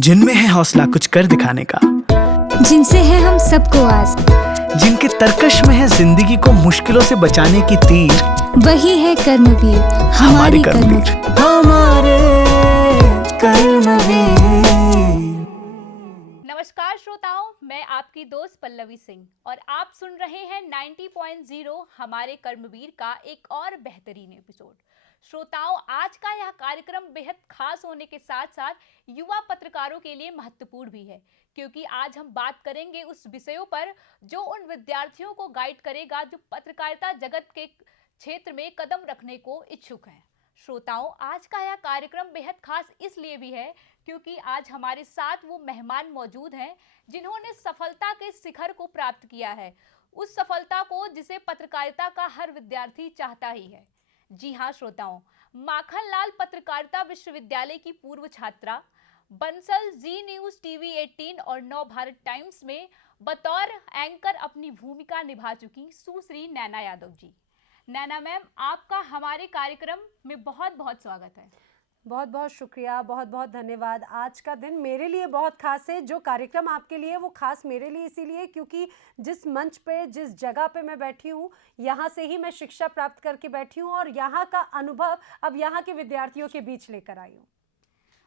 जिनमें है हौसला कुछ कर दिखाने का, जिनसे है हम सबको आस, जिनके तरकश में है जिंदगी को मुश्किलों से बचाने की तीर, वही है कर्मवीर, हमारे कर्मवीर। हमारे कर्मवीर। नमस्कार श्रोताओं, मैं आपकी दोस्त पल्लवी सिंह और आप सुन रहे हैं 90.0 हमारे कर्मवीर का एक और बेहतरीन एपिसोड। श्रोताओं, आज का यह कार्यक्रम बेहद खास होने के साथ साथ युवा पत्रकारों के लिए महत्वपूर्ण भी है, क्योंकि आज हम बात करेंगे उस विषयों पर जो उन विद्यार्थियों को गाइड करेगा जो पत्रकारिता जगत के क्षेत्र में कदम रखने को इच्छुक हैं। श्रोताओं, आज का यह कार्यक्रम बेहद खास इसलिए भी है क्योंकि आज हमारे साथ वो मेहमान मौजूद हैं जिन्होंने सफलता के शिखर को प्राप्त किया है, उस सफलता को जिसे पत्रकारिता का हर विद्यार्थी चाहता ही है। जी हाँ श्रोताओं, माखनलाल पत्रकारिता विश्वविद्यालय की पूर्व छात्रा, बंसल जी न्यूज टीवी 18 और नव भारत टाइम्स में बतौर एंकर अपनी भूमिका निभा चुकी सुश्री नैना यादव जी। नैना मैम, आपका हमारे कार्यक्रम में बहुत बहुत स्वागत है। बहुत बहुत शुक्रिया, बहुत बहुत धन्यवाद। आज का दिन मेरे लिए बहुत खास है। जो कार्यक्रम आपके लिए वो खास मेरे लिए इसीलिए क्योंकि जिस मंच पे, जिस जगह पे मैं बैठी हूँ, यहाँ से ही मैं शिक्षा प्राप्त करके बैठी हूँ और यहाँ का अनुभव अब यहाँ के विद्यार्थियों के बीच लेकर आई हूँ।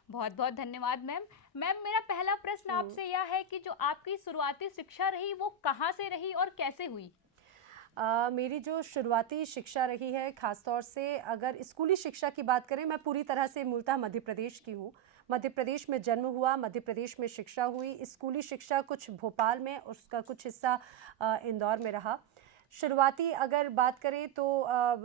बहुत बहुत धन्यवाद मैम। मैम, मेरा पहला प्रश्न आपसे यह है कि जो आपकी शुरुआती शिक्षा रही वो कहाँ से रही और कैसे हुई? मेरी जो शुरुआती शिक्षा रही है, ख़ासतौर से अगर स्कूली शिक्षा की बात करें, मैं पूरी तरह से मूलतः मध्य प्रदेश की हूँ। मध्य प्रदेश में जन्म हुआ, मध्य प्रदेश में शिक्षा हुई। स्कूली शिक्षा कुछ भोपाल में, उसका कुछ हिस्सा इंदौर में रहा। शुरुआती अगर बात करें तो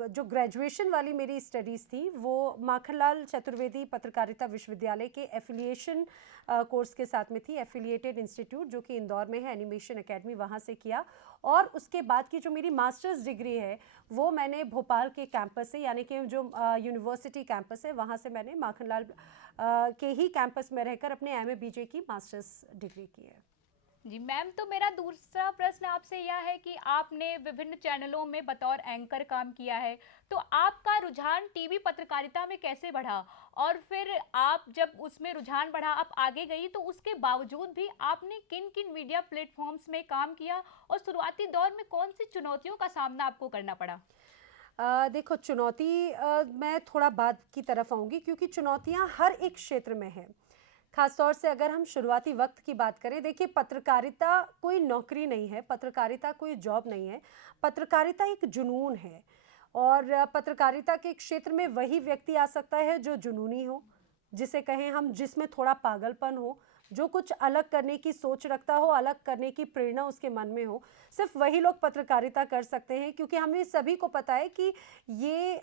जो ग्रेजुएशन वाली मेरी स्टडीज़ थी वो माखनलाल चतुर्वेदी पत्रकारिता विश्वविद्यालय के एफिलिएशन कोर्स के साथ में थी, एफिलिएटेड इंस्टीट्यूट जो कि इंदौर में है, एनिमेशन एकेडमी, वहाँ से किया। और उसके बाद की जो मेरी मास्टर्स डिग्री है वो मैंने भोपाल के कैंपस से, यानी कि जो यूनिवर्सिटी कैंपस है, वहाँ से मैंने माखनलाल के ही कैंपस में रहकर अपने एमए बीजे की मास्टर्स डिग्री की है। जी मैम, तो मेरा दूसरा प्रश्न आपसे यह है कि आपने विभिन्न चैनलों में बतौर एंकर काम किया है, तो आपका रुझान टीवी पत्रकारिता में कैसे बढ़ा? और फिर आप जब उसमें रुझान बढ़ा, आप आगे गई, तो उसके बावजूद भी आपने किन किन मीडिया प्लेटफॉर्म्स में काम किया और शुरुआती दौर में कौन सी चुनौतियों का सामना आपको करना पड़ा? देखो, चुनौती मैं थोड़ा बाद की तरफ आऊँगी क्योंकि चुनौतियाँ हर एक क्षेत्र में हैं। ख़ासतौर से अगर हम शुरुआती वक्त की बात करें, देखिए पत्रकारिता कोई नौकरी नहीं है, पत्रकारिता कोई जॉब नहीं है, पत्रकारिता एक जुनून है। और पत्रकारिता के क्षेत्र में वही व्यक्ति आ सकता है जो जुनूनी हो, जिसे कहें हम, जिसमें थोड़ा पागलपन हो, जो कुछ अलग करने की सोच रखता हो, अलग करने की प्रेरणा उसके मन में हो। सिर्फ वही लोग पत्रकारिता कर सकते हैं क्योंकि हमें सभी को पता है कि ये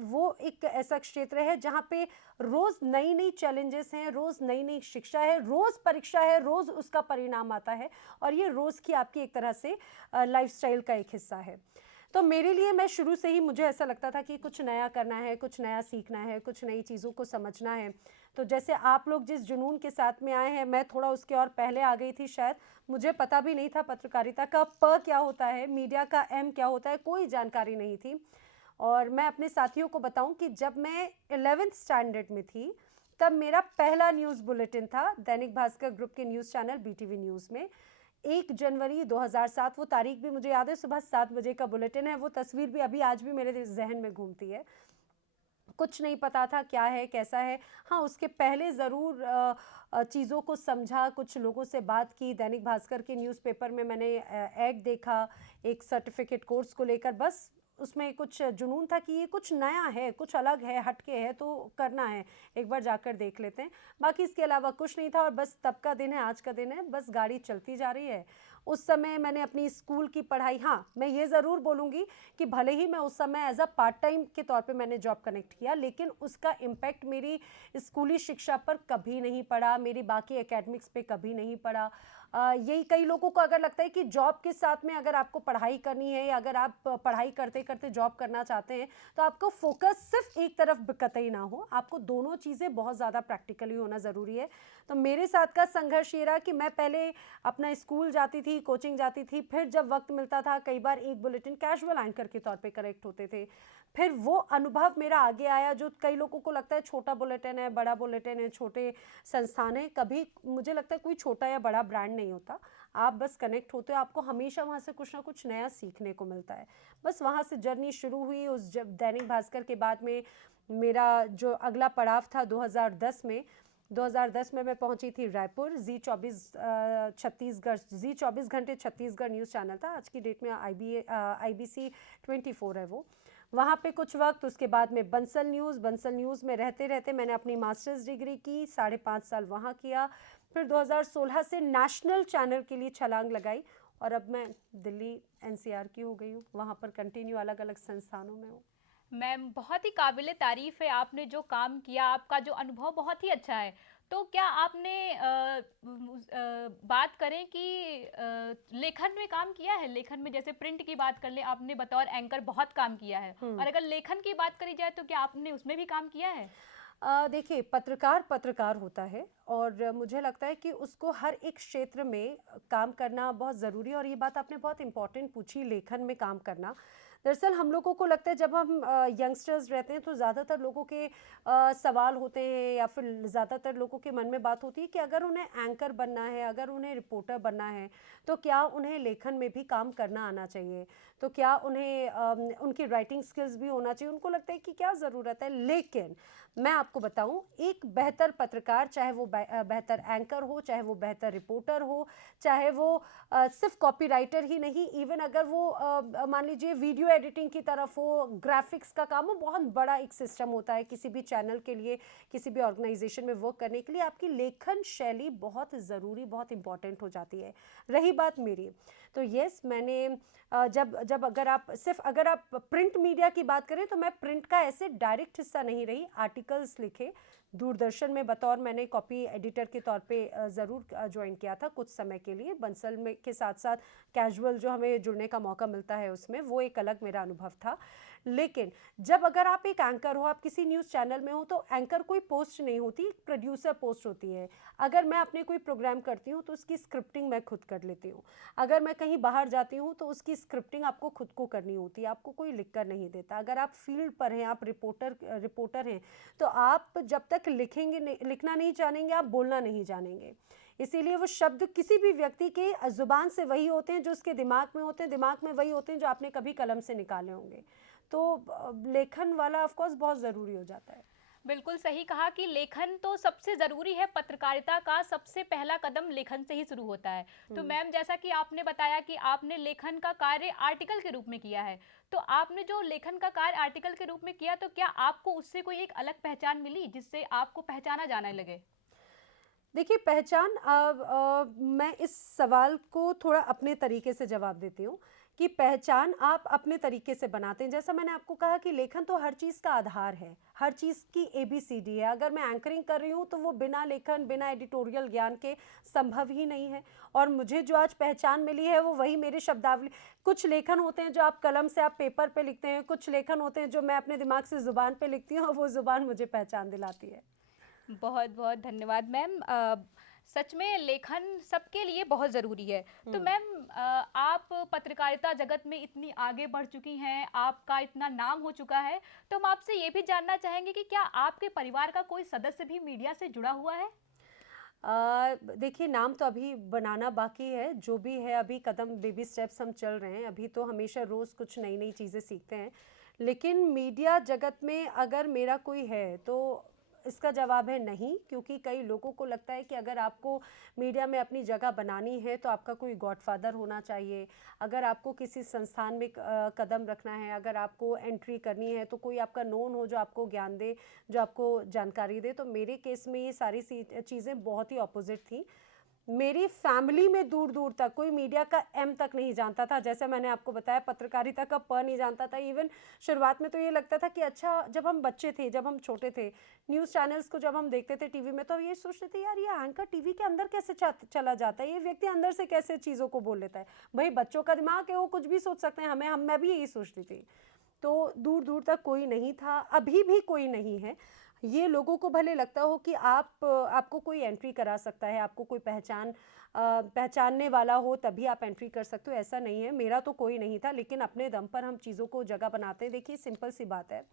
वो एक ऐसा क्षेत्र है जहाँ पे रोज़ नई नई चैलेंजेस हैं, रोज़ नई नई शिक्षा है, रोज़ परीक्षा है, रोज़ उसका परिणाम आता है और ये रोज़ की आपकी एक तरह से लाइफस्टाइल का एक हिस्सा है। तो मेरे लिए, मैं शुरू से ही, मुझे ऐसा लगता था कि कुछ नया करना है, कुछ नया सीखना है, कुछ नई चीज़ों को समझना है। तो जैसे आप लोग जिस जुनून के साथ में आए हैं, मैं थोड़ा उसके और पहले आ गई थी शायद। मुझे पता भी नहीं था पत्रकारिता का प क्या होता है, मीडिया का एम क्या होता है, कोई जानकारी नहीं थी। और मैं अपने साथियों को बताऊं कि जब मैं 11th स्टैंडर्ड में थी तब मेरा पहला न्यूज़ बुलेटिन था दैनिक भास्कर ग्रुप के न्यूज़ चैनल BTV न्यूज़ में। 1 जनवरी 2007, वो तारीख भी मुझे याद है, सुबह 7 बजे का बुलेटिन है। वो तस्वीर भी अभी आज भी मेरे जहन में घूमती है। कुछ नहीं पता था क्या है, कैसा है। हाँ, उसके पहले ज़रूर चीज़ों को समझा, कुछ लोगों से बात की। दैनिक भास्कर के न्यूज़पेपर में मैंने ऐड देखा एक सर्टिफिकेट कोर्स को लेकर। बस उसमें कुछ जुनून था कि ये कुछ नया है, कुछ अलग है, हटके है, तो करना है, एक बार जाकर देख लेते हैं। बाकी इसके अलावा कुछ नहीं था और बस तब का दिन है, आज का दिन है, बस गाड़ी चलती जा रही है। उस समय मैंने अपनी स्कूल की पढ़ाई, हाँ मैं ये ज़रूर बोलूँगी कि भले ही मैं उस समय एज अ पार्ट टाइम के तौर पे मैंने जॉब कनेक्ट किया, लेकिन उसका इम्पैक्ट मेरी स्कूली शिक्षा पर कभी नहीं पड़ा, मेरी बाकी एकेडमिक्स पे कभी नहीं पड़ा। यही कई लोगों को अगर लगता है कि जॉब के साथ में अगर आपको पढ़ाई करनी है या अगर आप पढ़ाई करते करते जॉब करना चाहते हैं तो आपको फोकस सिर्फ एक तरफ कतई ना हो, आपको दोनों चीज़ें बहुत ज़्यादा प्रैक्टिकली होना ज़रूरी है। तो मेरे साथ का संघर्ष ये रहा कि मैं पहले अपना स्कूल जाती थी, कोचिंग जाती थी, फिर जब वक्त मिलता था कई बार एक बुलेटिन कैजुअल एंकर के तौर पे करेक्ट होते थे। फिर वो अनुभव मेरा आगे आया, जो कई लोगों को लगता है छोटा बुलेटिन है, बड़ा बुलेटिन है, छोटे संस्थान है। कभी मुझे लगता है कोई छोटा या बड़ा ब्रांड नहीं होता, आप बस कनेक्ट होते हो, आपको हमेशा वहाँ से कुछ ना कुछ नया सीखने को मिलता है। बस वहाँ से जर्नी शुरू हुई। उस जब दैनिक भास्कर के बाद में मेरा जो अगला पड़ाव था 2010 में, 2010 में मैं पहुंची थी रायपुर। जी 24 घंटे छत्तीसगढ़ न्यूज़ चैनल था, आज की डेट में IBC 24 है वो। वहाँ पे कुछ वक्त, उसके बाद में बंसल न्यूज़ में रहते रहते मैंने अपनी मास्टर्स डिग्री की, 5.5 साल वहाँ किया। फिर 2016 से नेशनल चैनल के लिए छलांग लगाई और अब मैं दिल्ली NCR की हो गई हूँ, वहाँ पर कंटिन्यू अलग अलग संस्थानों में हूँ। मैम, बहुत ही काबिले तारीफ़ है आपने जो काम किया, आपका जो अनुभव बहुत ही अच्छा है। तो क्या आपने बात करें कि लेखन में काम किया है? लेखन में जैसे प्रिंट की बात कर ले, आपने बतौर एंकर बहुत काम किया है, और अगर लेखन की बात करी जाए तो क्या आपने उसमें भी काम किया है? देखिए, पत्रकार होता है और मुझे लगता है कि उसको हर एक क्षेत्र में काम करना बहुत ज़रूरी है। और ये बात आपने बहुत इम्पोर्टेंट पूछी, लेखन में काम करना। दरअसल हम लोगों को लगता है, जब हम यंगस्टर्स रहते हैं तो ज़्यादातर लोगों के सवाल होते हैं या फिर ज़्यादातर लोगों के मन में बात होती है कि अगर उन्हें एंकर बनना है, अगर उन्हें रिपोर्टर बनना है, तो क्या उन्हें लेखन में भी काम करना आना चाहिए, तो क्या उन्हें उनकी राइटिंग स्किल्स भी होना चाहिए। उनको लगता है कि क्या ज़रूरत है। लेकिन मैं आपको बताऊं, एक बेहतर पत्रकार, चाहे वो बेहतर एंकर हो, चाहे वो बेहतर रिपोर्टर हो, चाहे वो सिर्फ कॉपीराइटर ही नहीं, इवन अगर वो मान लीजिए वीडियो एडिटिंग की तरफ हो, ग्राफिक्स का काम हो, बहुत बड़ा एक सिस्टम होता है किसी भी चैनल के लिए, किसी भी ऑर्गेनाइजेशन में वर्क करने के लिए आपकी लेखन शैली बहुत ज़रूरी, बहुत इंपॉर्टेंट हो जाती है। रही बात मेरी, तो यस, मैंने जब अगर आप प्रिंट मीडिया की बात करें तो मैं प्रिंट का ऐसे डायरेक्ट हिस्सा नहीं रही। आर्टिकल्स लिखे दूरदर्शन में, बतौर मैंने कॉपी एडिटर के तौर पे ज़रूर ज्वाइन किया था कुछ समय के लिए। बंसल में के साथ साथ कैजुअल जो हमें जुड़ने का मौका मिलता है उसमें, वो एक अलग मेरा अनुभव था। लेकिन जब अगर आप एक एंकर हो, आप किसी न्यूज़ चैनल में हो, तो एंकर कोई पोस्ट नहीं होती, प्रोड्यूसर पोस्ट होती है। अगर मैं अपने कोई प्रोग्राम करती हूँ तो उसकी स्क्रिप्टिंग मैं खुद कर लेती हूँ। अगर मैं कहीं बाहर जाती हूँ तो उसकी स्क्रिप्टिंग आपको खुद को करनी होती है, आपको कोई लिख कर नहीं देता। अगर आप फील्ड पर हैं, आप रिपोर्टर हैं, तो आप जब तक लिखना नहीं जानेंगे, आप बोलना नहीं जानेंगे। इसीलिए वो शब्द किसी भी व्यक्ति के ज़ुबान से वही होते हैं जो उसके दिमाग में होते हैं, दिमाग में वही होते हैं जो आपने कभी कलम से निकाले होंगे। तो लेखन वाला ऑफ कोर्स बहुत ज़रूरी हो जाता है। बिल्कुल सही कहा कि लेखन तो सबसे ज़रूरी है। पत्रकारिता का सबसे पहला कदम लेखन से ही शुरू होता है। तो मैम, जैसा कि आपने बताया कि आपने लेखन का कार्य आर्टिकल के रूप में किया है, तो आपने जो लेखन का कार्य आर्टिकल के रूप में किया, तो क्या आपको उससे कोई एक अलग पहचान मिली जिससे आपको पहचाना जाने लगे? देखिए, पहचान, मैं इस सवाल को थोड़ा अपने तरीके से जवाब देती हूँ कि पहचान आप अपने तरीके से बनाते हैं। जैसा मैंने आपको कहा कि लेखन तो हर चीज़ का आधार है, हर चीज़ की ABCD है। अगर मैं एंकरिंग कर रही हूँ तो वो बिना लेखन, बिना एडिटोरियल ज्ञान के संभव ही नहीं है। और मुझे जो आज पहचान मिली है वो वही मेरे शब्दावली। कुछ लेखन होते हैं जो आप कलम से, आप पेपर पे लिखते हैं, कुछ लेखन होते हैं जो मैं अपने दिमाग से ज़ुबान पे लिखती हूँ और वो ज़ुबान मुझे पहचान दिलाती है। बहुत बहुत धन्यवाद मैम। सच में लेखन सबके लिए बहुत ज़रूरी है। तो मैम, आप पत्रकारिता जगत में इतनी आगे बढ़ चुकी हैं, आपका इतना नाम हो चुका है, तो हम आपसे ये भी जानना चाहेंगे कि क्या आपके परिवार का कोई सदस्य भी मीडिया से जुड़ा हुआ है? देखिए, नाम तो अभी बनाना बाकी है। जो भी है, अभी कदम, बेबी स्टेप्स हम चल रहे हैं। अभी तो हमेशा रोज़ कुछ नई नई चीज़ें सीखते हैं। लेकिन मीडिया जगत में अगर मेरा कोई है तो इसका जवाब है नहीं, क्योंकि कई लोगों को लगता है कि अगर आपको मीडिया में अपनी जगह बनानी है तो आपका कोई गॉडफादर होना चाहिए। अगर आपको किसी संस्थान में कदम रखना है, अगर आपको एंट्री करनी है, तो कोई आपका नोन हो जो आपको ज्ञान दे, जो आपको जानकारी दे। तो मेरे केस में ये सारी चीज़ें बहुत ही ऑपोजिट थी। मेरी फैमिली में दूर दूर तक कोई मीडिया का M तक नहीं जानता था। जैसे मैंने आपको बताया, पत्रकारिता का प नहीं जानता था। इवन शुरुआत में तो ये लगता था कि अच्छा, जब हम बच्चे थे, जब हम छोटे थे, न्यूज़ चैनल्स को जब हम देखते थे टीवी में, तो हम ये सोचते थे, यार ये एंकर टीवी के अंदर कैसे चला जाता है, ये व्यक्ति अंदर से कैसे चीज़ों को बोल लेता है। भाई, बच्चों का दिमाग है, वो कुछ भी सोच सकते हैं। मैं भी यही सोचती थी। तो दूर दूर तक कोई नहीं था, अभी भी कोई नहीं है। ये लोगों को भले लगता हो कि आपको कोई एंट्री करा सकता है, आपको कोई पहचानने वाला हो तभी आप एंट्री कर सकते हो, ऐसा नहीं है। मेरा तो कोई नहीं था, लेकिन अपने दम पर हम चीज़ों को जगह बनाते हैं। देखिए सिंपल सी बात है,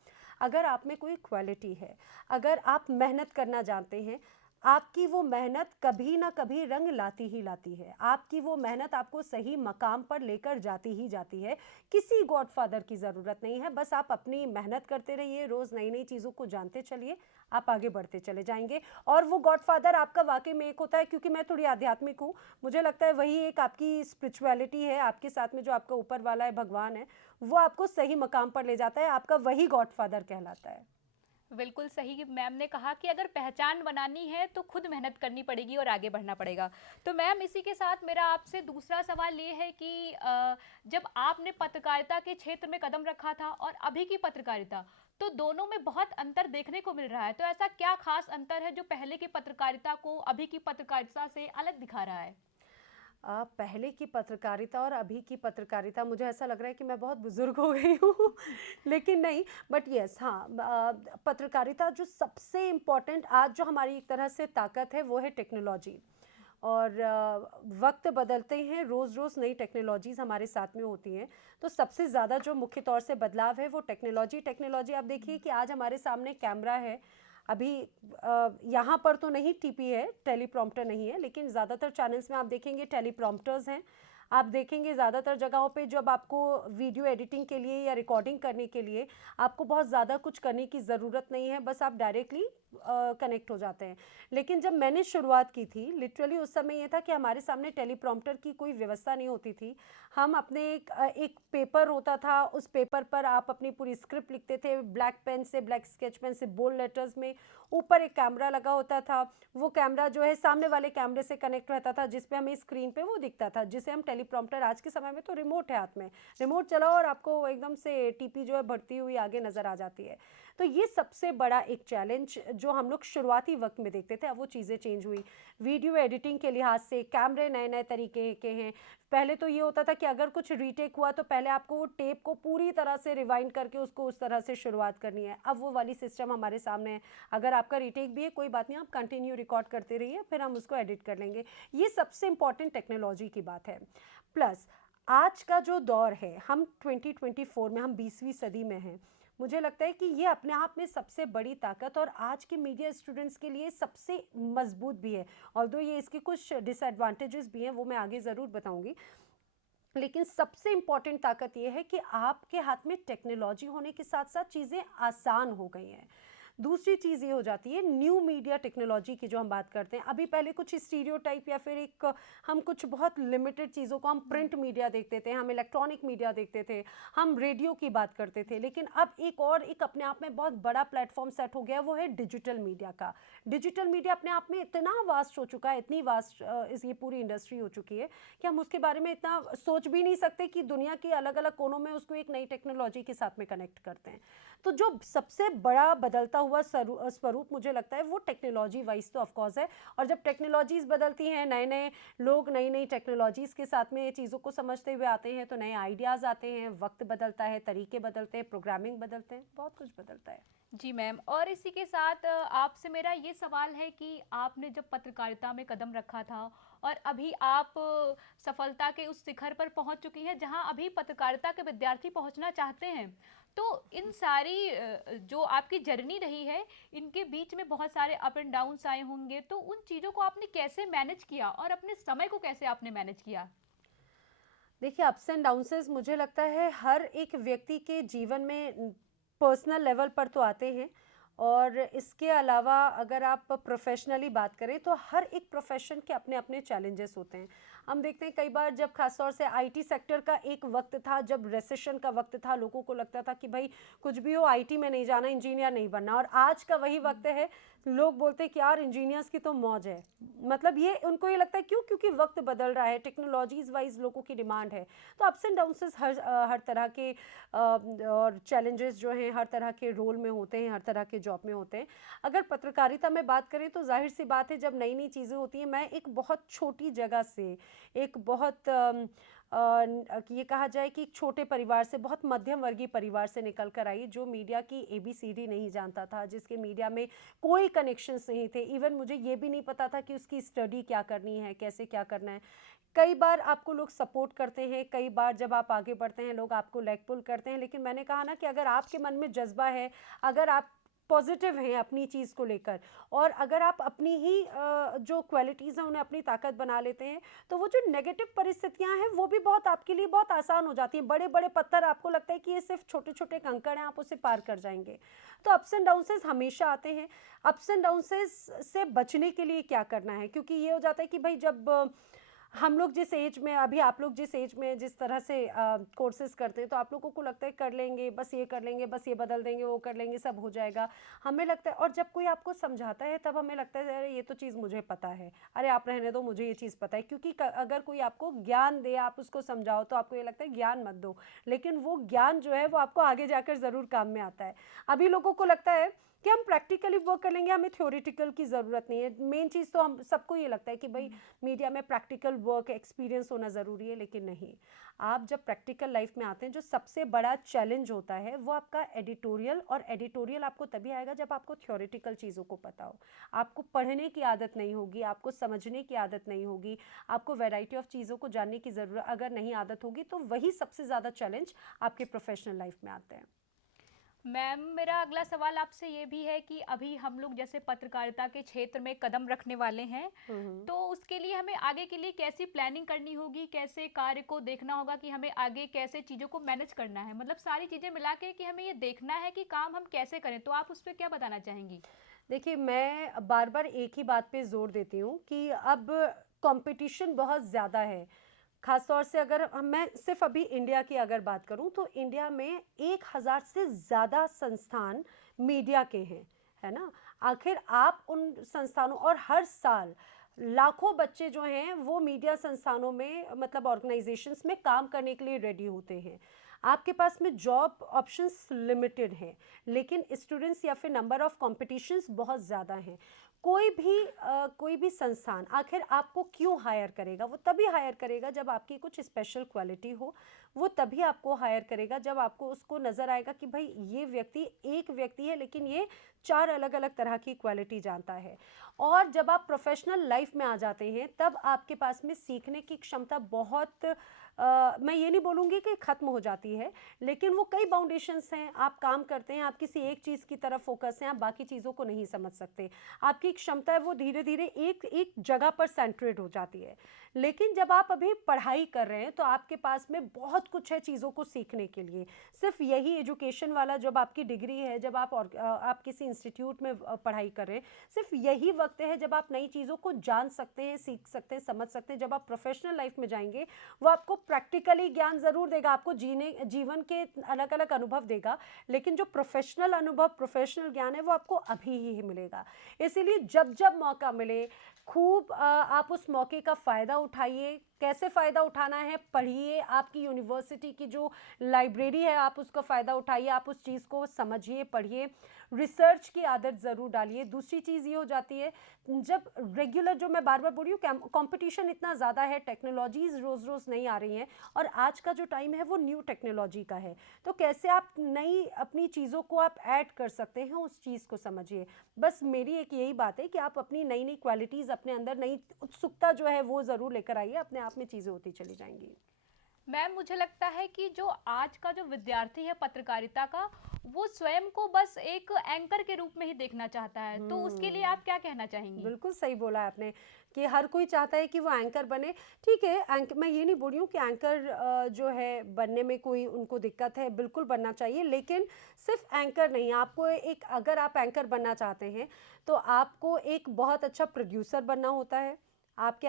अगर आप में कोई क्वालिटी है, अगर आप मेहनत करना जानते हैं, आपकी वो मेहनत कभी ना कभी रंग लाती ही लाती है। आपकी वो मेहनत आपको सही मकाम पर लेकर जाती ही जाती है। किसी गॉडफादर की ज़रूरत नहीं है, बस आप अपनी मेहनत करते रहिए, रोज़ नई नई चीज़ों को जानते चलिए, आप आगे बढ़ते चले जाएंगे। और वो गॉडफादर आपका वाकई में एक होता है, क्योंकि मैं थोड़ी आध्यात्मिक हूँ, मुझे लगता है वही एक आपकी स्पिरिचुअलिटी है, आपके साथ में जो आपका ऊपर वाला है, भगवान है, वो आपको सही मकाम पर ले जाता है, आपका वही गॉडफादर कहलाता है। बिल्कुल सही मैम ने कहा कि अगर पहचान बनानी है तो खुद मेहनत करनी पड़ेगी और आगे बढ़ना पड़ेगा। तो मैम इसी के साथ मेरा आपसे दूसरा सवाल ये है कि जब आपने पत्रकारिता के क्षेत्र में कदम रखा था और अभी की पत्रकारिता, तो दोनों में बहुत अंतर देखने को मिल रहा है। तो ऐसा क्या खास अंतर है जो पहले की पत्रकारिता को अभी की पत्रकारिता से अलग दिखा रहा है? पहले की पत्रकारिता और अभी की पत्रकारिता, मुझे ऐसा लग रहा है कि मैं बहुत बुजुर्ग हो गई हूँ लेकिन नहीं, बट यस हाँ, पत्रकारिता जो सबसे इम्पोर्टेंट आज जो हमारी एक तरह से ताकत है वो है टेक्नोलॉजी। और वक्त बदलते हैं, रोज़ रोज़ नई टेक्नोलॉजीज़ हमारे साथ में होती हैं, तो सबसे ज़्यादा जो मुख्य तौर से बदलाव है वो टेक्नोलॉजी आप देखिए कि आज हमारे सामने कैमरा है। अभी यहाँ पर तो नहीं टीपी है, टेलीप्रॉम्प्टर नहीं है, लेकिन ज़्यादातर चैनल्स में आप देखेंगे टेलीप्रॉम्प्टर्स हैं। आप देखेंगे ज़्यादातर जगहों पे जब आपको वीडियो एडिटिंग के लिए या रिकॉर्डिंग करने के लिए आपको बहुत ज़्यादा कुछ करने की ज़रूरत नहीं है, बस आप डायरेक्टली कनेक्ट हो जाते हैं। लेकिन जब मैंने शुरुआत की थी, लिटरली उस समय ये था कि हमारे सामने टेलीप्रॉम्प्टर की कोई व्यवस्था नहीं होती थी। हम अपने एक पेपर होता था, उस पेपर पर आप अपनी पूरी स्क्रिप्ट लिखते थे, ब्लैक पेन से, ब्लैक स्केच पेन से, बोल्ड लेटर्स में। ऊपर एक कैमरा लगा होता था, वो कैमरा जो है सामने वाले कैमरे से कनेक्ट रहता था, जिसपे हमें स्क्रीन पे वो दिखता था, जिसे हम टेलीप्रॉम्प्टर, आज के समय में तो रिमोट है हाथ में, रिमोट चलाओ और आपको एकदम से टीपी जो है बढ़ती हुई आगे नज़र आ जाती है। तो ये सबसे बड़ा एक चैलेंज जो हम लोग शुरुआती वक्त में देखते थे, अब वो चीज़ें चेंज हुई। वीडियो एडिटिंग के लिहाज से कैमरे नए नए तरीके के हैं। पहले तो ये होता था कि अगर कुछ रीटेक हुआ तो पहले आपको वो टेप को पूरी तरह से रिवाइंड करके उसको उस तरह से शुरुआत करनी है। अब वो वाली सिस्टम हमारे सामने है, अगर आपका रीटेक भी है कोई बात नहीं, आप कंटिन्यू रिकॉर्ड करते रहिए, फिर हम उसको एडिट कर लेंगे। ये सबसे इंपॉर्टेंट टेक्नोलॉजी की बात है। प्लस आज का जो दौर है, हम 2024 में, हम 20वीं सदी में हैं, मुझे लगता है कि ये अपने आप में सबसे बड़ी ताकत और आज के मीडिया स्टूडेंट्स के लिए सबसे मजबूत भी है। ऑल्दो ये इसके कुछ डिसएडवांटेजेस भी हैं, वो मैं आगे ज़रूर बताऊंगी, लेकिन सबसे इम्पॉर्टेंट ताकत ये है कि आपके हाथ में टेक्नोलॉजी होने के साथ साथ चीज़ें आसान हो गई हैं। दूसरी चीज़ ये हो जाती है न्यू मीडिया टेक्नोलॉजी की जो हम बात करते हैं। अभी पहले कुछ स्टीरियोटाइप या फिर एक हम कुछ बहुत लिमिटेड चीज़ों को, हम प्रिंट मीडिया देखते थे, हम इलेक्ट्रॉनिक मीडिया देखते थे, हम रेडियो की बात करते थे, लेकिन अब एक अपने आप में बहुत बड़ा प्लेटफॉर्म सेट हो गया, वो है डिजिटल मीडिया का। डिजिटल मीडिया अपने आप में इतना वास्ट हो चुका है, इतनी वास्ट ये पूरी इंडस्ट्री हो चुकी है कि हम उसके बारे में इतना सोच भी नहीं सकते कि दुनिया के अलग अलग कोनों में उसको एक नई टेक्नोलॉजी के साथ में कनेक्ट करते हैं। तो जो सबसे बड़ा बदलता हुआ स्वरूप मुझे लगता है वो टेक्नोलॉजी वाइज तो ऑफकोर्स है। और जब टेक्नोलॉजीज़ बदलती हैं, नए नए लोग नई नई टेक्नोलॉजीज़ के साथ में चीज़ों को समझते हुए आते हैं, तो नए आइडियाज़ आते हैं, वक्त बदलता है, तरीके बदलते हैं, प्रोग्रामिंग बदलते हैं, बहुत कुछ बदलता है। जी मैम, और इसी के साथ आपसे मेरा ये सवाल है कि आपने जब पत्रकारिता में कदम रखा था और अभी आप सफलता के उस शिखर पर पहुंच चुकी हैं जहां अभी पत्रकारिता के विद्यार्थी पहुंचना चाहते हैं, तो इन सारी जो आपकी जर्नी रही है, इनके बीच में बहुत सारे अप एंड डाउन्स आए होंगे, तो उन चीज़ों को आपने कैसे मैनेज किया और अपने समय को कैसे आपने मैनेज किया? देखिए, अप्स एंड डाउन्सेस मुझे लगता है हर एक व्यक्ति के जीवन में पर्सनल लेवल पर तो आते हैं, और इसके अलावा अगर आप प्रोफेशनली बात करें तो हर एक प्रोफेशन के अपने अपने चैलेंजेस होते हैं। हम देखते हैं कई बार जब खासतौर से आईटी सेक्टर का एक वक्त था, जब रिसेशन का वक्त था, लोगों को लगता था कि भाई कुछ भी हो आईटी में नहीं जाना, इंजीनियर नहीं बनना, और आज का वही वक्त है, लोग बोलते हैं कि यार इंजीनियर्स की तो मौज है। मतलब ये उनको ये लगता है, क्यों? क्योंकि वक्त बदल रहा है, टेक्नोलॉजीज वाइज लोगों की डिमांड है। तो अप्स एंड डाउन्स हर तरह के और चैलेंजेस जो हैं हर तरह के रोल में होते हैं, हर तरह के जॉब में होते हैं। अगर पत्रकारिता में बात करें तो जाहिर सी बात है, जब नई नई चीज़ें होती हैं, मैं एक बहुत छोटी जगह से, एक बहुत ये कहा जाए कि एक छोटे परिवार से, बहुत मध्यम वर्गीय परिवार से निकल कर आई, जो मीडिया की ABCD नहीं जानता था, जिसके मीडिया में कोई कनेक्शंस नहीं थे। इवन मुझे ये भी नहीं पता था कि उसकी स्टडी क्या करनी है, कैसे क्या करना है। कई बार आपको लोग सपोर्ट करते हैं, कई बार जब आप आगे बढ़ते हैं लोग आपको लेग पुल करते हैं, लेकिन मैंने कहा ना कि अगर आपके मन में जज्बा है, अगर आप पॉजिटिव हैं अपनी चीज़ को लेकर, और अगर आप अपनी ही जो क्वालिटीज़ हैं उन्हें अपनी ताकत बना लेते हैं, तो वो जो नेगेटिव परिस्थितियां हैं वो भी बहुत आपके लिए बहुत आसान हो जाती हैं। बड़े बड़े पत्थर आपको लगता है कि ये सिर्फ छोटे छोटे कंकड़ हैं, आप उसे पार कर जाएंगे। तो अप्स एंड डाउनसेस हमेशा आते हैं। अप्स एंड डाउनसेस से बचने के लिए क्या करना है, क्योंकि ये हो जाता है कि भाई जब हम लोग जिस एज में, अभी आप लोग जिस एज में जिस तरह से कोर्सेज करते हैं, तो आप लोगों को लगता है कर लेंगे, बस ये कर लेंगे, बस ये बदल देंगे, वो कर लेंगे, सब हो जाएगा, हमें लगता है। और जब कोई आपको समझाता है तब हमें लगता है अरे ये तो चीज़ मुझे पता है, अरे आप रहने दो, मुझे ये चीज़ पता है। क्योंकि अगर कोई आपको ज्ञान दे, आप उसको समझाओ, तो आपको ये लगता है ज्ञान मत दो, लेकिन वो ज्ञान जो है वो आपको आगे जाकर ज़रूर काम में आता है। अभी लोगों को लगता है कि हम प्रैक्टिकली वर्क कर लेंगे, हमें थ्योरेटिकल की ज़रूरत नहीं है। मेन चीज़ तो हम सबको ये लगता है कि भाई मीडिया में प्रैक्टिकल वर्क एक्सपीरियंस होना ज़रूरी है, लेकिन नहीं। आप जब प्रैक्टिकल लाइफ में आते हैं, जो सबसे बड़ा चैलेंज होता है वो आपका एडिटोरियल, और एडिटोरियल आपको तभी आएगा जब आपको थ्योरेटिकल चीज़ों को पता हो। आपको पढ़ने की आदत नहीं होगी, आपको समझने की आदत नहीं होगी, आपको वैरायटी ऑफ चीज़ों को जानने की ज़रूरत अगर नहीं आदत होगी, तो वही सबसे ज़्यादा चैलेंज आपके प्रोफेशनल लाइफ में आते हैं। मैम, मेरा अगला सवाल आपसे ये भी है कि अभी हम लोग जैसे पत्रकारिता के क्षेत्र में कदम रखने वाले हैं, तो उसके लिए हमें आगे के लिए कैसी प्लानिंग करनी होगी, कैसे कार्य को देखना होगा कि हमें आगे कैसे चीज़ों को मैनेज करना है, मतलब सारी चीज़ें मिला के कि हमें ये देखना है कि काम हम कैसे करें, तो आप उस पर क्या बताना चाहेंगी? देखिए, मैं बार बार एक ही बात पे जोर देती हूँ कि अब कंपटीशन बहुत ज़्यादा है। खासतौर से अगर मैं सिर्फ अभी इंडिया की अगर बात करूं, तो इंडिया में 1000 से ज़्यादा संस्थान मीडिया के हैं, है ना। आखिर आप उन संस्थानों, और हर साल लाखों बच्चे जो हैं वो मीडिया संस्थानों में, मतलब ऑर्गेनाइजेशंस में काम करने के लिए रेडी होते हैं। आपके पास में जॉब ऑप्शंस लिमिटेड हैं, लेकिन स्टूडेंट्स या फिर नंबर ऑफ कॉम्पिटिशन्स बहुत ज़्यादा हैं। कोई भी संस्थान आखिर आपको क्यों हायर करेगा? वो तभी हायर करेगा जब आपकी कुछ स्पेशल क्वालिटी हो। वो तभी आपको हायर करेगा जब आपको उसको नज़र आएगा कि भाई ये व्यक्ति एक व्यक्ति है, लेकिन ये 4 अलग अलग तरह की क्वालिटी जानता है। और जब आप प्रोफेशनल लाइफ में आ जाते हैं, तब आपके पास में सीखने की क्षमता बहुत मैं ये नहीं बोलूँगी कि ख़त्म हो जाती है, लेकिन वो कई बाउंडेशंस हैं। आप काम करते हैं, आप किसी एक चीज़ की तरफ फोकस हैं, आप बाकी चीज़ों को नहीं समझ सकते। आपकी क्षमता है वो धीरे धीरे एक जगह पर सेंट्रेट हो जाती है। लेकिन जब आप अभी पढ़ाई कर रहे हैं, तो आपके पास में बहुत कुछ है चीज़ों को सीखने के लिए। सिर्फ यही एजुकेशन वाला जब आपकी डिग्री है, जब आप किसी इंस्टीट्यूट में पढ़ाई कर रहे हैं, सिर्फ यही वक्त है जब आप नई चीज़ों को जान सकते हैं, सीख सकते हैं, समझ सकते हैं। जब आप प्रोफेशनल लाइफ में जाएंगे, वो आपको प्रैक्टिकली ज्ञान ज़रूर देगा, आपको जीवन के अलग अलग अनुभव देगा, लेकिन जो प्रोफेशनल अनुभव, प्रोफेशनल ज्ञान है, वो आपको अभी ही मिलेगा। इसीलिए जब जब मौका मिले, खूब आप उस मौके का फ़ायदा उठाइए। कैसे फ़ायदा उठाना है? पढ़िए, आपकी यूनिवर्सिटी की जो लाइब्रेरी है आप उसका फ़ायदा उठाइए, आप उस चीज़ को समझिए, पढ़िए, रिसर्च की आदत ज़रूर डालिए। दूसरी चीज़ ये हो जाती है, जब रेगुलर, जो मैं बार बार बोल रही हूँ, कंपटीशन इतना ज़्यादा है, टेक्नोलॉजीज़ रोज़ रोज़ नहीं आ रही हैं, और आज का जो टाइम है वो न्यू टेक्नोलॉजी का है। तो कैसे आप नई अपनी चीज़ों को आप ऐड कर सकते हैं, उस चीज़ को समझिए। बस मेरी एक यही बात है कि आप अपनी नई नई क्वालिटीज़ अपने अंदर, नई उत्सुकता जो है वो ज़रूर लेकर आइए, अपने आप में चीज़ें होती चली जाएंगी। मैम, मुझे लगता है कि जो आज का जो विद्यार्थी है पत्रकारिता का, वो स्वयं को बस एक एंकर के रूप में ही देखना चाहता है, तो उसके लिए आप क्या कहना चाहेंगी? बिल्कुल सही बोला आपने कि हर कोई चाहता है कि वो एंकर बने। ठीक है, मैं ये नहीं बोल रही हूँ कि एंकर जो है बनने में कोई उनको दिक्कत है, बिल्कुल बनना चाहिए, लेकिन सिर्फ एंकर नहीं, आपको अगर आप एंकर बनना चाहते हैं, तो आपको एक बहुत अच्छा प्रोड्यूसर बनना होता है। आपके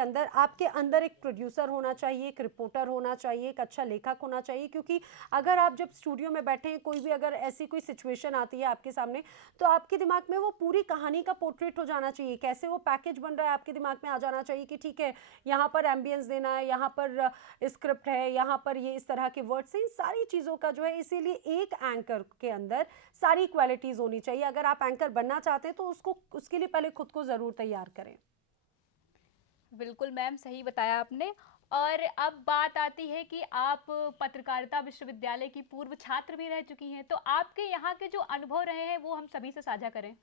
अंदर एक प्रोड्यूसर होना चाहिए, एक रिपोर्टर होना चाहिए, एक अच्छा लेखक होना चाहिए। क्योंकि अगर आप जब स्टूडियो में बैठे हैं, कोई भी अगर ऐसी कोई सिचुएशन आती है आपके सामने, तो आपके दिमाग में वो पूरी कहानी का पोर्ट्रेट हो जाना चाहिए। कैसे वो पैकेज बन रहा है आपके दिमाग में आ जाना चाहिए कि ठीक है, यहाँ पर एम्बियंस देना है, यहाँ पर स्क्रिप्ट है, यहाँ पर ये इस तरह के वर्ड्स हैं, इन सारी चीज़ों का जो है, इसीलिए एक एंकर के अंदर सारी क्वालिटीज़ होनी चाहिए। अगर आप एंकर बनना चाहते हैं, तो उसके लिए पहले खुद को ज़रूर तैयार करें। बिल्कुल मैम, सही बताया आपने। और अब बात आती है कि आप पत्रकारिता विश्वविद्यालय की पूर्व छात्र भी रह चुकी हैं, तो आपके यहाँ के जो अनुभव रहे हैं वो हम सभी से साझा करें।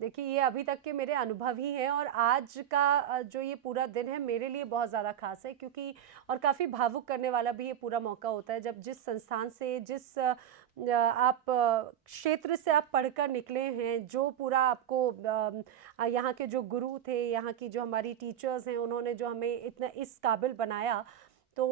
देखिए, ये अभी तक के मेरे अनुभव ही हैं और आज का जो ये पूरा दिन है मेरे लिए बहुत ज़्यादा खास है, क्योंकि और काफ़ी भावुक करने वाला भी ये पूरा मौका होता है जब जिस संस्थान से जिस आप क्षेत्र से आप पढ़कर निकले हैं, जो पूरा आपको यहाँ के जो गुरु थे, यहाँ की जो हमारी टीचर्स हैं, उन्होंने जो हमें इतना इस काबिल बनाया। तो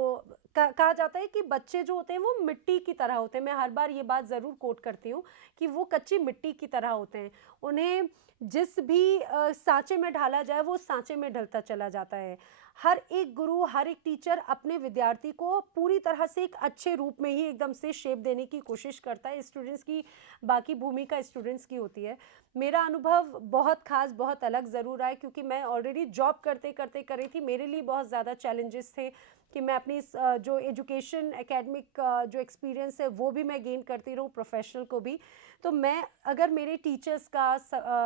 कहा जाता है कि बच्चे जो होते हैं वो मिट्टी की तरह होते हैं। मैं हर बार ये बात ज़रूर कोट करती हूँ कि वो कच्ची मिट्टी की तरह होते हैं। उन्हें जिस भी सांचे में ढाला जाए वो सांचे में ढलता चला जाता है। हर एक गुरु, हर एक टीचर अपने विद्यार्थी को पूरी तरह से एक अच्छे रूप में ही एकदम से शेप देने की कोशिश करता है। स्टूडेंट्स की बाकी भूमिका स्टूडेंट्स की होती है। मेरा अनुभव बहुत खास, बहुत अलग ज़रूर रहा है, क्योंकि मैं ऑलरेडी जॉब करते करते कर रही थी। मेरे लिए बहुत ज़्यादा चैलेंजेस थे कि मैं अपनी जो एजुकेशन एकेडमिक जो एक्सपीरियंस है वो भी मैं गेन करती रहूँ, प्रोफेशनल को भी। तो मैं अगर मेरे टीचर्स का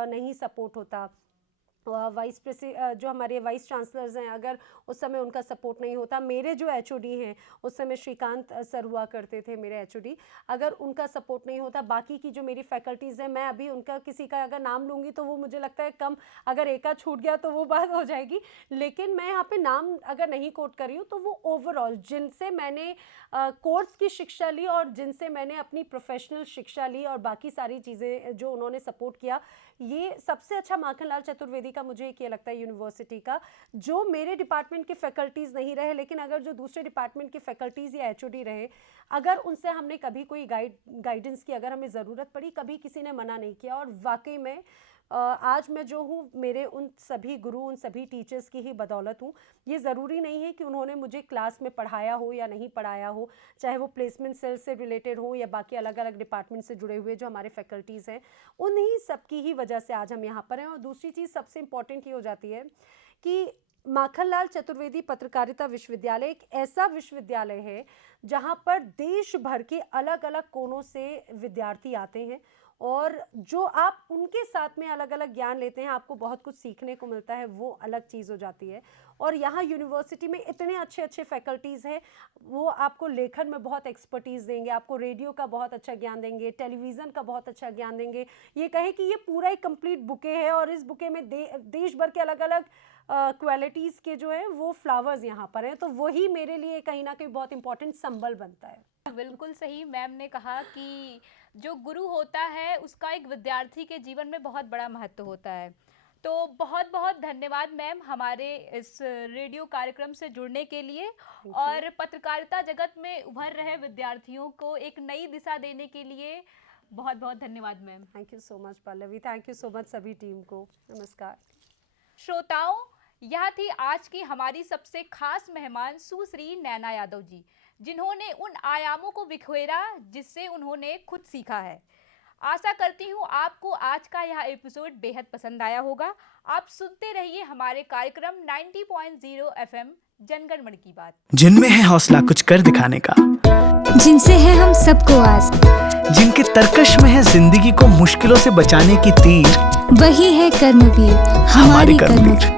नहीं सपोर्ट होता, जो हमारे वाइस चांसलर्स हैं, अगर उस समय उनका सपोर्ट नहीं होता, मेरे जो एचओडी हैं उस समय श्रीकांत सर हुआ करते थे मेरे एचओडी, अगर उनका सपोर्ट नहीं होता, बाकी की जो मेरी फैकल्टीज़ हैं, मैं अभी उनका किसी का अगर नाम लूँगी तो वो मुझे लगता है कम, अगर एक आध छूट गया तो वो बात हो जाएगी। लेकिन मैं यहाँ पे नाम अगर नहीं कोट कर रही हूँ तो वो ओवरऑल जिनसे मैंने कोर्स की शिक्षा ली और जिनसे मैंने अपनी प्रोफेशनल शिक्षा ली और बाकी सारी चीज़ें जो उन्होंने सपोर्ट किया, ये सबसे अच्छा माखनलाल चतुर्वेदी का मुझे एक ये लगता है यूनिवर्सिटी का, जो मेरे डिपार्टमेंट के फैकल्टीज़ नहीं रहे, लेकिन अगर जो दूसरे डिपार्टमेंट के फैकल्टीज़ या एचओडी रहे, अगर उनसे हमने कभी कोई गाइडेंस की अगर हमें ज़रूरत पड़ी, कभी किसी ने मना नहीं किया। और वाकई में आज मैं जो हूँ मेरे उन सभी गुरु, उन सभी टीचर्स की ही बदौलत हूँ। ये ज़रूरी नहीं है कि उन्होंने मुझे क्लास में पढ़ाया हो या नहीं पढ़ाया हो, चाहे वो प्लेसमेंट सेल से रिलेटेड हो या बाकी अलग अलग डिपार्टमेंट से जुड़े हुए जो हमारे फैकल्टीज़ हैं, उन्हीं सबकी ही वजह से आज हम यहाँ पर हैं। और दूसरी चीज़ सबसे इम्पॉर्टेंट ये हो जाती है कि माखनलाल चतुर्वेदी पत्रकारिता विश्वविद्यालय एक ऐसा विश्वविद्यालय है जहाँ पर देश भर के अलग अलग कोनों से विद्यार्थी आते हैं, और जो आप उनके साथ में अलग अलग ज्ञान लेते हैं, आपको बहुत कुछ सीखने को मिलता है, वो अलग चीज़ हो जाती है। और यहाँ यूनिवर्सिटी में इतने अच्छे अच्छे फैकल्टीज़ हैं, वो आपको लेखन में बहुत एक्सपर्टीज़ देंगे, आपको रेडियो का बहुत अच्छा ज्ञान देंगे, टेलीविज़न का बहुत अच्छा ज्ञान देंगे। ये कहें कि ये पूरा एक कंप्लीट बुके है और इस बुके में देश भर के अलग अलग क्वालिटीज़ के जो है वो फ्लावर्स यहाँ पर हैं। तो वही मेरे लिए कहीं ना कहीं बहुत इंपॉर्टेंट संबल बनता है। बिल्कुल सही मैम ने कहा कि जो गुरु होता है उसका एक विद्यार्थी के जीवन में बहुत बड़ा महत्व होता है। तो बहुत बहुत धन्यवाद मैम हमारे इस रेडियो कार्यक्रम से जुड़ने के लिए और पत्रकारिता जगत में उभर रहे विद्यार्थियों को एक नई दिशा देने के लिए बहुत बहुत धन्यवाद ma'am. Thank you so much Pallavi, thank you so much सभी टीम को। नमस्कार श्रोताओं, यह थी आज की हमारी सबसे खास मेहमान सुश्री नैना यादव जी, जिन्होंने उन आयामों को बिखेरा जिससे उन्होंने खुद सीखा है। आशा करती हूँ आपको आज का यह एपिसोड बेहद पसंद आया होगा। आप सुनते रहिए हमारे कार्यक्रम 90.0 FM जनगण मन की बात, जिनमें है हौसला कुछ कर दिखाने का, जिनसे है हम सबको आस, जिनके तरकश में है जिंदगी को मुश्किलों से बचाने की तीर, वही है कर्मवीर, हमारे कर्मवीर।